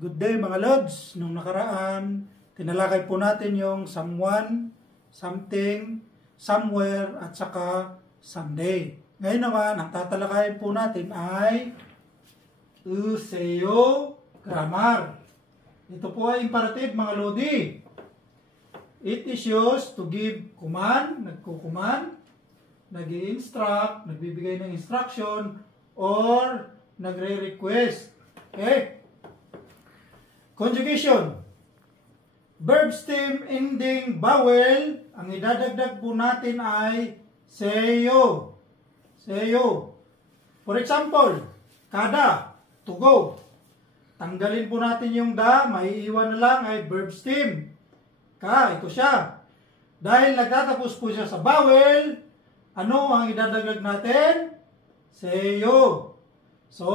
Good day mga Lods. Nung nakaraan, tinalakay po natin yung someone, something, somewhere, at saka someday. Ngayon naman, ang tatalakayin po natin ay useo grammar. Ito po ay imperative mga Lodi. It is used to give command, nagkukuman, nag-i-instruct, nagbibigay ng instruction, or nagre-request. Okay? Conjugation. Verb stem ending vowel, ang idadagdag po natin ay seyo. Seyo. For example, kada, to go. Tanggalin po natin yung da, maiiwan na lang ay verb stem. Ka, ito siya. Dahil nagtatapos po siya sa vowel, ano ang idadagdag natin? Seyo. So,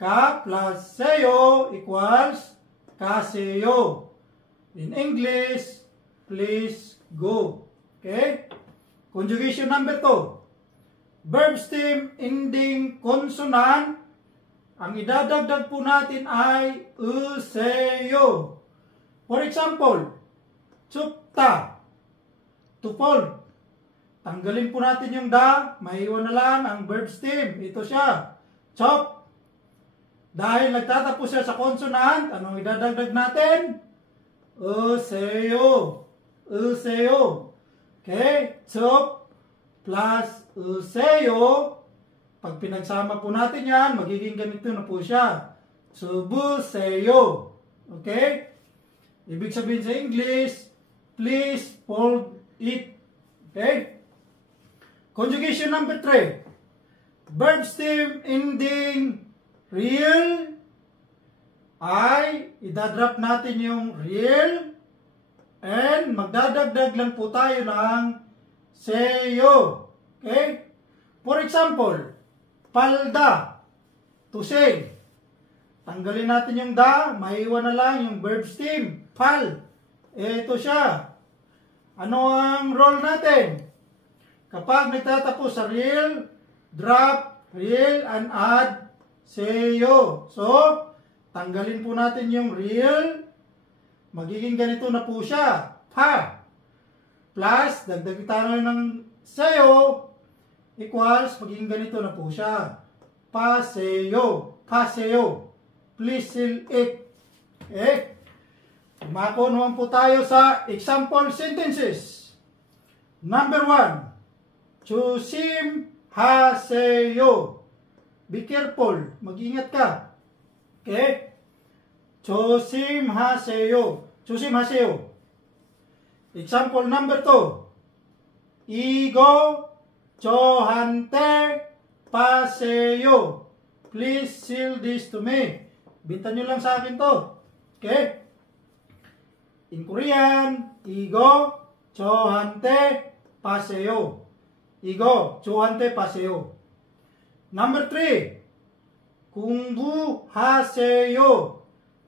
ka plus seyo equals kaseyo. In English, please go. Okay? Conjugation number 2. Verb stem ending consonant. Ang idadagdag po natin ay useyo. For example, tsupta, tupol. Tanggalin po natin yung da, maiwan na lang ang verb stem. Ito siya, chop. Dahil nagtatapos siya sa consonant, anong idadagdag natin? Useo. Useo. Okay? Chop plus useo. Pag pinagsama po natin yan, magiging ganito na po siya. Subuseo. Okay? Ibig sabihin sa English, please fold it. Okay? Conjugation number 3. Verb stem ending real ay idadrop natin yung real and magdadagdag lang po tayo ng seyo. Okay? For example, palda, to say. Tanggalin natin yung da, maiwan na lang yung verb stem, pal. Ito siya. Ano ang role natin? Kapag nagtatapos sa real, drop real and add seyo. So, tanggalin po natin yung real. Magiging ganito na po siya. Pa. Plus, dagdag tayo ng seyo. Equals, magiging ganito na po siya. Paseyo. Paseyo. Please seal it. Okay? Umako naman po tayo sa example sentences. Number 1. Chusim haseyo. Be careful. Mag-ingat ka. Okay? Chosim haseyo. Chosim haseyo. Example number 2. Igo chohante paseyo. Please seal this to me. Bintan nyo lang sa akin to. Okay? In Korean, igo chohante paseyo. Igo chohante paseyo. Number 3, 공부하세요.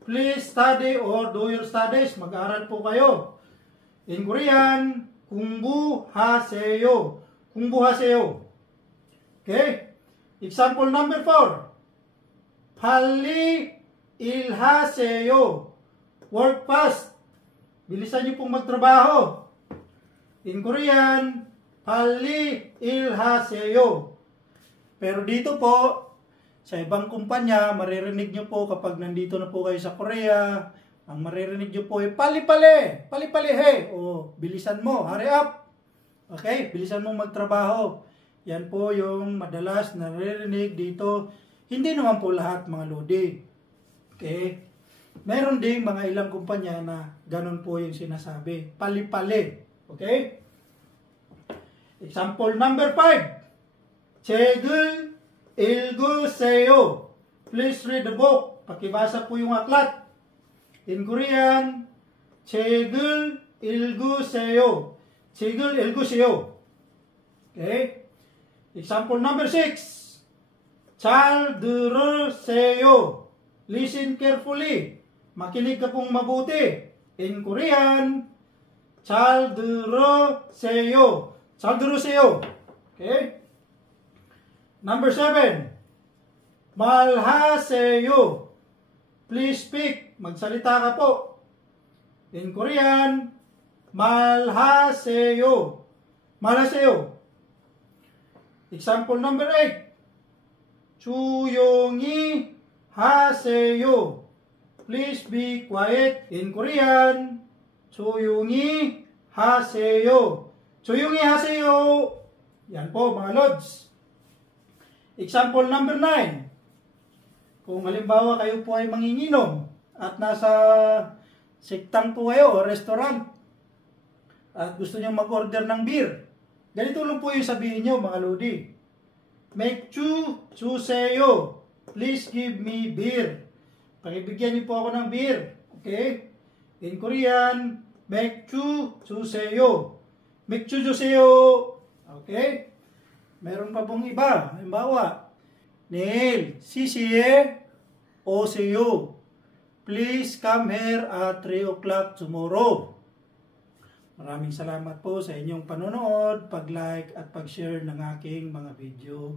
Please study or do your studies. Mag-aaral po kayo. In Korean, 공부하세요. 공부하세요. Okay? Example number 4. 빨리 일하세요. Work fast. Bilisan niyo pong magtrabaho. In Korean, 빨리 일하세요. Pero dito po, sa ibang kumpanya, maririnig nyo po kapag nandito na po kayo sa Korea, ang maririnig nyo po ay pali-pali, pali-pali, hey, o bilisan mo, hurry up. Okay, bilisan mo magtrabaho. Yan po yung madalas naririnig dito. Hindi naman po lahat mga Lodi. Okay, meron ding mga ilang kumpanya na ganun po yung sinasabi, pali-pali. Okay, example number 5. 책을 읽으세요. Please read the book. Pakibasa po yung aklat. In Korean, 책을 읽으세요. 책을 읽으세요. Okay? Example number 6. 잘 들으세요. Listen carefully. Makinig ka pong mabuti. In Korean, 잘 들으세요. 잘 들으세요. Okay? Number 7. 말하세요. please speak. Magsalita ka po. In Korean, 말하세요. 말하세요. Example number 8. 조용히 하세요. Please be quiet. In Korean, 조용히 하세요. 조용히 하세요. Yan po mga lods. Example number 9. Kung halimbawa kayo po ay manginginom at nasa siktang po kayo o restaurant at gusto niyo mag-order ng beer, ganito lang po yung sabihin niyo mga lodi. 맥주 주세요. Please give me beer. Pakibigyan niyo po ako ng beer. Okay? In Korean, 맥주 주세요. 맥주 주세요. Okay? Meron pa pong iba. Halimbawa, 내일 3시에 오세요. Please come here at 3 o'clock tomorrow. Maraming salamat po sa inyong panonood, pag-like at pag-share ng aking mga video.